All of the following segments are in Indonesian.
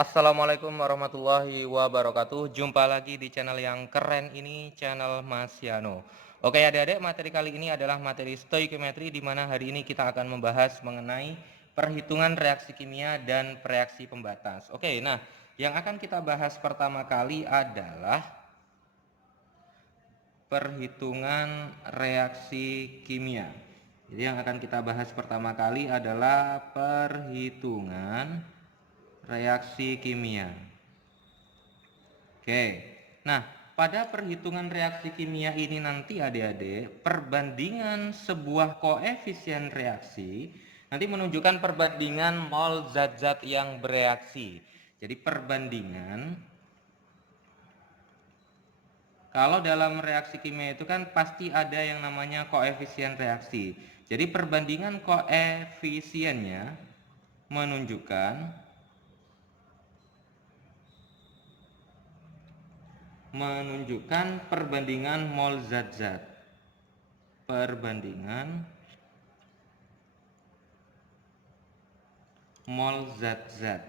Assalamualaikum warahmatullahi wabarakatuh. Jumpa lagi di channel yang keren ini, channel Mas Yano. Oke adik-adik, materi kali ini adalah materi stoikiometri, di mana hari ini kita akan membahas mengenai perhitungan reaksi kimia dan reaksi pembatas. Oke, nah yang akan kita bahas pertama kali adalah perhitungan reaksi kimia. Jadi yang akan kita bahas pertama kali adalah perhitungan reaksi kimia. Oke, nah pada perhitungan reaksi kimia ini nanti adik-adik, perbandingan sebuah koefisien reaksi nanti menunjukkan perbandingan mol zat-zat yang bereaksi. Jadi perbandingan, kalau dalam reaksi kimia itu kan pasti ada yang namanya koefisien reaksi. Jadi perbandingan koefisiennya menunjukkan perbandingan mol zat-zat. Perbandingan mol zat-zat.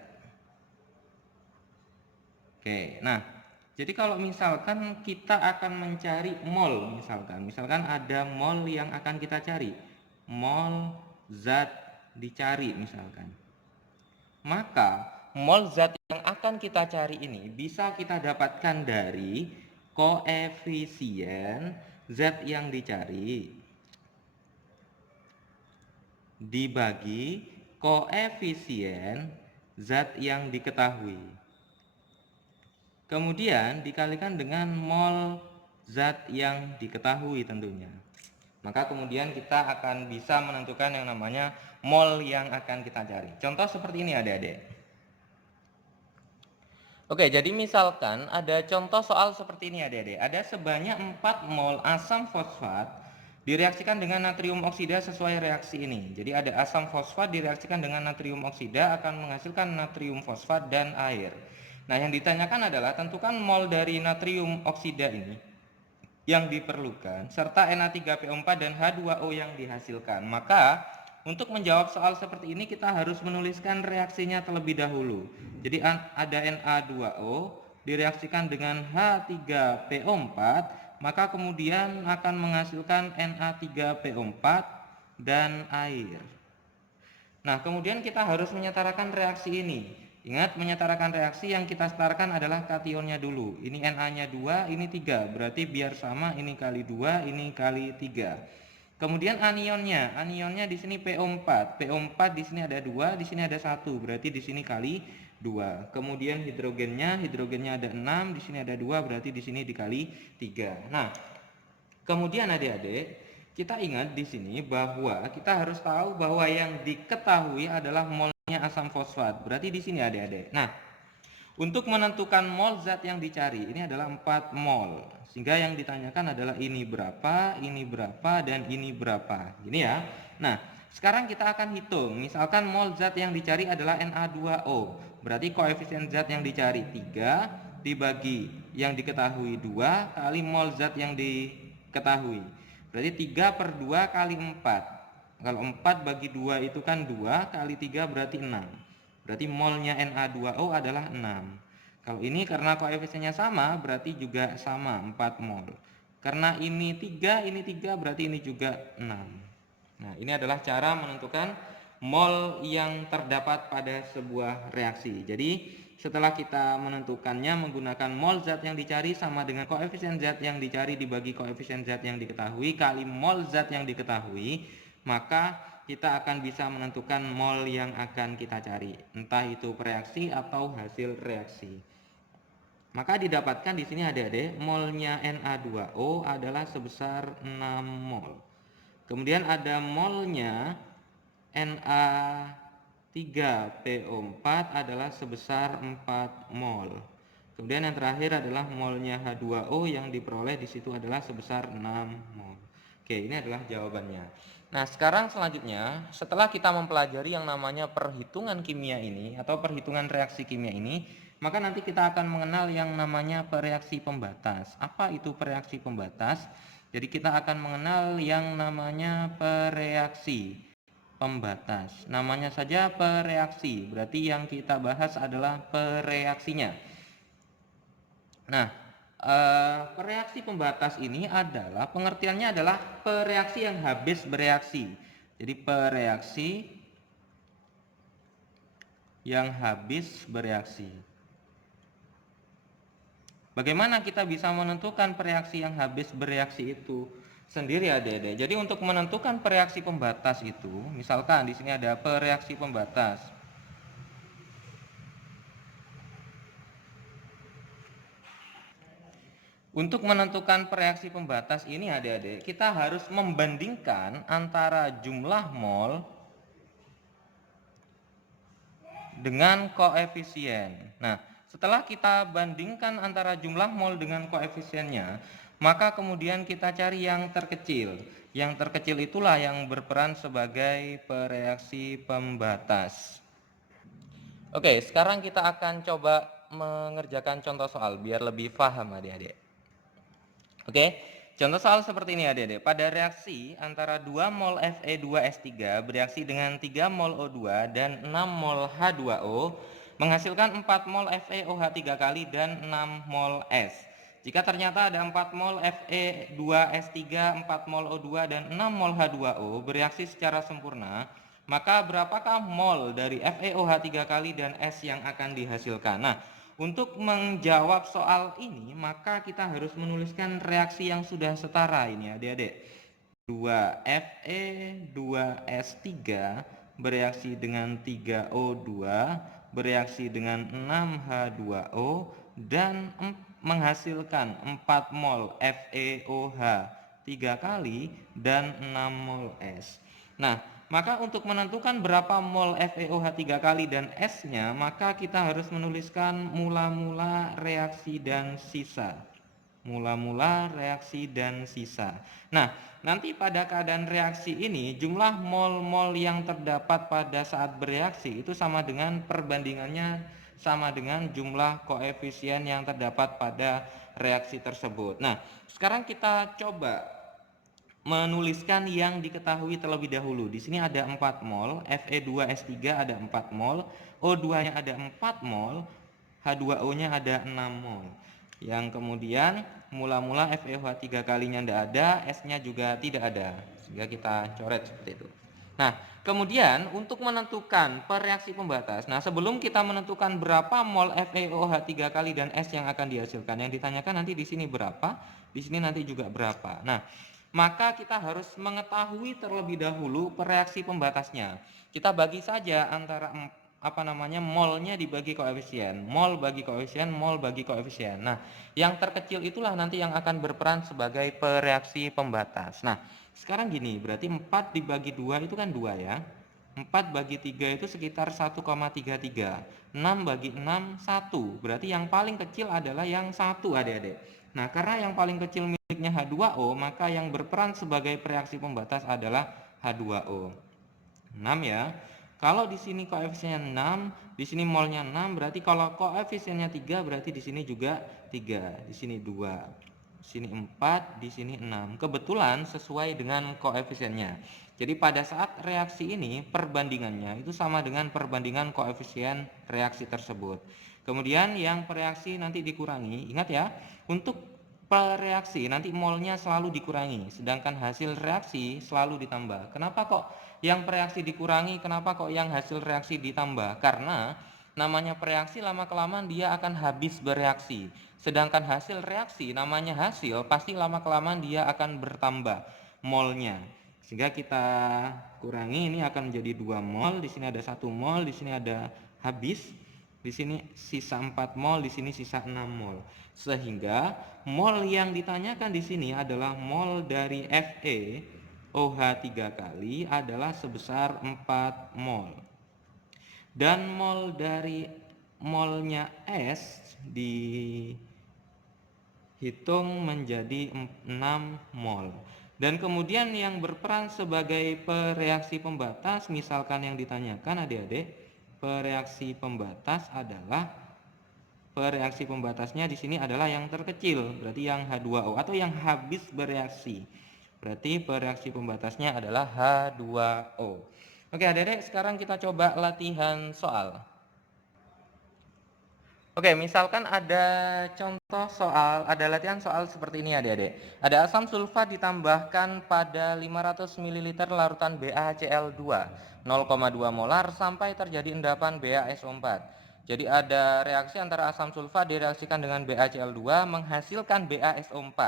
Oke, nah jadi kalau misalkan kita akan mencari mol, misalkan ada mol yang akan kita cari, mol zat dicari misalkan, maka mol zat yang akan kita cari ini bisa kita dapatkan dari koefisien zat yang dicari dibagi koefisien zat yang diketahui, kemudian dikalikan dengan mol zat yang diketahui tentunya. Maka kemudian kita akan bisa menentukan yang namanya mol yang akan kita cari. Contoh seperti ini adik-adik. Oke, jadi misalkan ada contoh soal seperti ini adik-adik. Ada sebanyak 4 mol asam fosfat direaksikan dengan natrium oksida sesuai reaksi ini. Jadi ada asam fosfat direaksikan dengan natrium oksida akan menghasilkan natrium fosfat dan air. Nah, yang ditanyakan adalah tentukan mol dari natrium oksida ini yang diperlukan serta Na3PO4 dan H2O yang dihasilkan. Maka untuk menjawab soal seperti ini kita harus menuliskan reaksinya terlebih dahulu. Jadi ada Na2O direaksikan dengan H3PO4, maka kemudian akan menghasilkan Na3PO4 dan air. Nah, kemudian kita harus menyetarakan reaksi ini. Ingat, menyetarakan reaksi yang kita setarakan adalah kationnya dulu. Ini Na-nya 2, ini 3. Berarti biar sama, ini kali 2, ini kali 3. Kemudian anionnya di sini PO4. PO4 di sini ada 2, di sini ada 1. Berarti di sini kali 2. Kemudian hidrogennya ada 6, di sini ada 2, berarti di sini dikali 3. Nah, kemudian adik-adik, kita ingat di sini bahwa kita harus tahu bahwa yang diketahui adalah molnya asam fosfat. Berarti di sini adik-adik. Nah, untuk menentukan mol zat yang dicari ini adalah 4 mol. Sehingga yang ditanyakan adalah ini berapa, dan ini berapa. Gini ya. Nah, sekarang kita akan hitung. Misalkan mol zat yang dicari adalah Na2O. Berarti koefisien zat yang dicari 3 dibagi yang diketahui 2 kali mol zat yang diketahui. Berarti 3 per 2 kali 4. Kalau 4 bagi 2 itu kan 2 kali 3 berarti 6. Berarti molnya Na2O adalah 6. Kalau ini karena koefisiennya sama berarti juga sama 4 mol. Karena ini 3 berarti ini juga 6. Nah, ini adalah cara menentukan mol yang terdapat pada sebuah reaksi. Jadi setelah kita menentukannya menggunakan mol zat yang dicari sama dengan koefisien zat yang dicari dibagi koefisien zat yang diketahui kali mol zat yang diketahui, maka kita akan bisa menentukan mol yang akan kita cari, entah itu reaksi atau hasil reaksi. Maka didapatkan di sini adik-adik, molnya Na2O adalah sebesar 6 mol. Kemudian ada molnya Na3PO4 adalah sebesar 4 mol. Kemudian yang terakhir adalah molnya H2O yang diperoleh di situ adalah sebesar 6 mol. Oke, ini adalah jawabannya. Nah, sekarang selanjutnya setelah kita mempelajari yang namanya perhitungan kimia ini atau perhitungan reaksi kimia ini, maka nanti kita akan mengenal yang namanya pereaksi pembatas. Apa itu pereaksi pembatas? Jadi kita akan mengenal yang namanya pereaksi. pembatas. Namanya saja pereaksi, berarti yang kita bahas adalah pereaksinya. Nah, pereaksi pembatas ini adalah pengertiannya adalah pereaksi yang habis bereaksi. Jadi pereaksi yang habis bereaksi. Bagaimana kita bisa menentukan pereaksi yang habis bereaksi itu sendiri adik-adik? Jadi untuk menentukan pereaksi pembatas itu, misalkan di sini ada pereaksi pembatas. Untuk menentukan pereaksi pembatas ini adik-adik, kita harus membandingkan antara jumlah mol dengan koefisien. Nah, setelah kita bandingkan antara jumlah mol dengan koefisiennya, maka kemudian kita cari yang terkecil. Yang terkecil itulah yang berperan sebagai pereaksi pembatas. Oke, sekarang kita akan coba mengerjakan contoh soal biar lebih paham adik-adik. Oke, contoh soal seperti ini adik-adik. Pada reaksi antara 2 mol Fe2S3 bereaksi dengan 3 mol O2 dan 6 mol H2O menghasilkan 4 mol FeOH 3 kali dan 6 mol S. Jika ternyata ada 4 mol Fe2S3, 4 mol O2 dan 6 mol H2O bereaksi secara sempurna, maka berapakah mol dari FeOH 3 kali dan S yang akan dihasilkan? Nah, untuk menjawab soal ini, maka kita harus menuliskan reaksi yang sudah setara ini adik-adik. 2Fe, 2S3 bereaksi dengan 3O2, bereaksi dengan 6H2O, dan menghasilkan 4 mol FeOH 3 kali dan 6 mol S. Nah, maka untuk menentukan berapa mol FeOH 3 kali dan S-nya, maka kita harus menuliskan mula-mula reaksi dan sisa. Mula-mula reaksi dan sisa. Nah, nanti pada keadaan reaksi ini, jumlah mol-mol yang terdapat pada saat bereaksi itu sama dengan perbandingannya sama dengan jumlah koefisien yang terdapat pada reaksi tersebut. Nah, sekarang kita coba menuliskan yang diketahui terlebih dahulu. Di sini ada 4 mol, Fe2S3 ada 4 mol, O2-nya ada 4 mol, H2O-nya ada 6 mol. Yang kemudian mula-mula FeOH 3 kalinya tidak ada, S-nya juga tidak ada. Sehingga kita coret seperti itu. Nah, kemudian untuk menentukan pereaksi pembatas, nah sebelum kita menentukan berapa mol FeOH 3 kali dan S yang akan dihasilkan, yang ditanyakan nanti di sini berapa, di sini nanti juga berapa. Nah, maka kita harus mengetahui terlebih dahulu pereaksi pembatasnya. Kita bagi saja antara molnya dibagi koefisien, mol bagi koefisien, mol bagi koefisien. Nah, yang terkecil itulah nanti yang akan berperan sebagai pereaksi pembatas. Nah, sekarang gini, berarti 4 dibagi 2 itu kan 2 ya. 4 bagi 3 itu sekitar 1,33. 6 bagi 6, 1. Berarti yang paling kecil adalah yang 1 adik-adik. Nah, karena yang paling kecil miliknya H2O, maka yang berperan sebagai reaksi pembatas adalah H2O. 6 ya. Kalau di sini koefisiennya 6, di sini molnya 6, berarti kalau koefisiennya 3, berarti di sini juga 3. Di sini 2. Di sini 4, di sini 6. Kebetulan sesuai dengan koefisiennya. Jadi pada saat reaksi ini, perbandingannya itu sama dengan perbandingan koefisien reaksi tersebut. Kemudian yang pereaksi nanti dikurangi, ingat ya, untuk pereaksi nanti molnya selalu dikurangi, sedangkan hasil reaksi selalu ditambah. Kenapa kok yang pereaksi dikurangi, kenapa kok yang hasil reaksi ditambah? Karena namanya pereaksi lama-kelamaan dia akan habis bereaksi. Sedangkan hasil reaksi namanya hasil, pasti lama-kelamaan dia akan bertambah molnya. Sehingga kita kurangi, ini akan menjadi 2 mol, di sini ada 1 mol, di sini ada habis. Di sini sisa 4 mol, di sini sisa 6 mol. Sehingga mol yang ditanyakan di sini adalah mol dari FeOH 3 kali adalah sebesar 4 mol. Dan mol dari molnya S dihitung menjadi 6 mol. Dan kemudian yang berperan sebagai pereaksi pembatas, misalkan yang ditanyakan adik-adik, pereaksi pembatas adalah pereaksi pembatasnya di sini adalah yang terkecil, berarti yang H2O atau yang habis bereaksi. Berarti pereaksi pembatasnya adalah H2O. Oke adik-adik, sekarang kita coba latihan soal. Oke, misalkan ada contoh soal, ada latihan soal seperti ini adik-adik. Ada asam sulfat ditambahkan pada 500 ml larutan BaCl2 0,2 molar sampai terjadi endapan BaSO4. Jadi ada reaksi antara asam sulfat direaksikan dengan BaCl2 menghasilkan BaSO4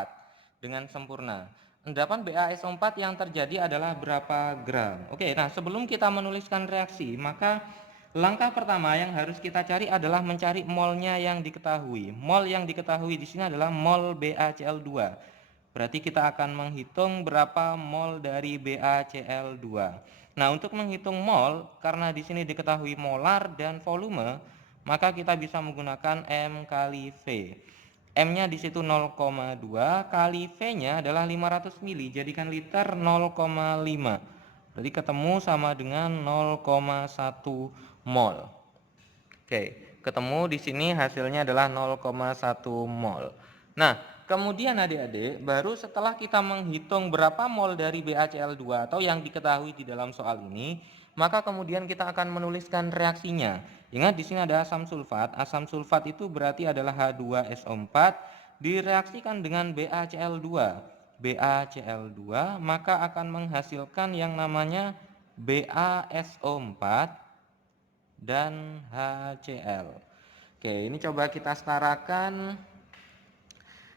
dengan sempurna. Endapan BaSO4 yang terjadi adalah berapa gram? Oke, nah sebelum kita menuliskan reaksi, maka langkah pertama yang harus kita cari adalah mencari molnya yang diketahui. Mol yang diketahui di sini adalah mol BaCl2. Berarti kita akan menghitung berapa mol dari BaCl2. Nah, untuk menghitung mol, karena di sini diketahui molar dan volume, maka kita bisa menggunakan M kali V. M-nya di situ 0,2 kali V-nya adalah 500 mili, jadikan liter 0,5. Berarti ketemu sama dengan 0,1 mol. Oke, ketemu di sini hasilnya adalah 0,1 mol. Nah, kemudian adik-adik, baru setelah kita menghitung berapa mol dari BaCl2 atau yang diketahui di dalam soal ini, maka kemudian kita akan menuliskan reaksinya. Ingat di sini ada asam sulfat. Asam sulfat itu berarti adalah H2SO4 direaksikan dengan BaCl2. BaCl2 maka akan menghasilkan yang namanya BaSO4 dan HCl. Oke, ini coba kita setarakan.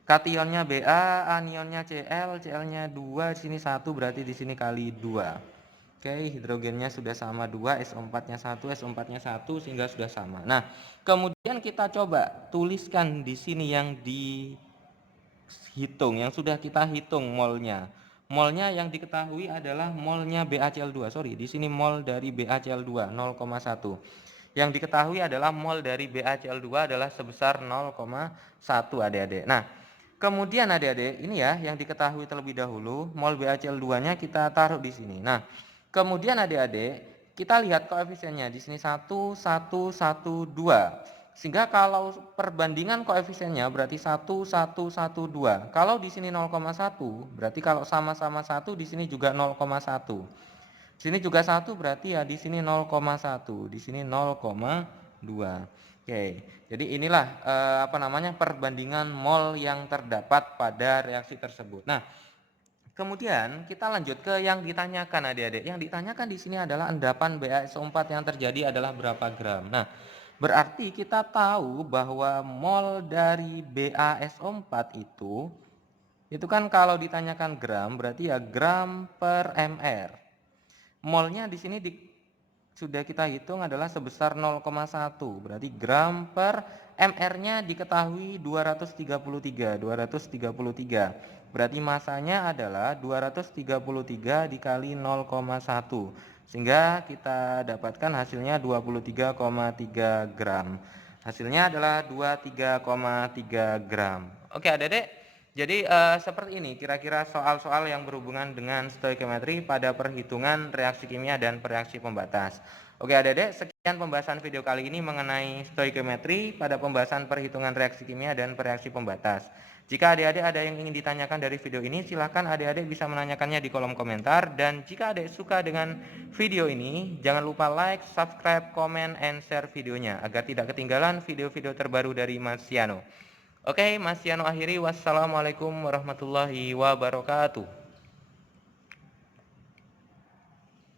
Kationnya Ba, anionnya Cl, Cl-nya 2, di sini 1 berarti di sini kali 2. Oke, hidrogennya sudah sama 2, SO4-nya 1, SO4-nya 1 sehingga sudah sama. Nah, kemudian kita coba tuliskan di sini yang dihitung, yang sudah kita hitung molnya. Molnya yang diketahui adalah molnya BaCl2. Sorry, di sini mol dari BaCl2 0,1. Yang diketahui adalah mol dari BaCl2 adalah sebesar 0,1 adik-adik. Nah, kemudian adik-adik, ini ya yang diketahui terlebih dahulu, mol BaCl2-nya kita taruh di sini. Nah, kemudian adik-adik, kita lihat koefisiennya di sini 1, 1, 1, 2. Sehingga kalau perbandingan koefisiennya berarti 1, 1, 1, 2. Kalau di sini 0,1, berarti kalau sama-sama 1 di sini juga 0,1. Sini juga 1 berarti ya di sini 0,1, di sini 0,2. Oke, jadi inilah perbandingan mol yang terdapat pada reaksi tersebut. Nah, kemudian kita lanjut ke yang ditanyakan adik-adik. Yang ditanyakan di sini adalah endapan BaSO4 yang terjadi adalah berapa gram. Nah, berarti kita tahu bahwa mol dari BaSO4 itu kan kalau ditanyakan gram berarti ya gram per mr. Molnya di sini sudah kita hitung adalah sebesar 0,1. Berarti gram per mr-nya diketahui 233. Berarti masanya adalah 233 dikali 0,1. Sehingga kita dapatkan hasilnya 23,3 gram. Hasilnya adalah 23,3 gram. Oke adik-adik. Jadi seperti ini kira-kira soal-soal yang berhubungan dengan stoikiometri pada perhitungan reaksi kimia dan reaksi pembatas. Oke adik-adik, sekian pembahasan video kali ini mengenai stoikiometri pada pembahasan perhitungan reaksi kimia dan reaksi pembatas. Jika adik-adik ada yang ingin ditanyakan dari video ini, silahkan adik-adik bisa menanyakannya di kolom komentar. Dan jika adik suka dengan video ini, jangan lupa like, subscribe, comment, and share videonya agar tidak ketinggalan video-video terbaru dari Mas Yano. Oke, Mas Yano akhiri. Wassalamualaikum warahmatullahi wabarakatuh.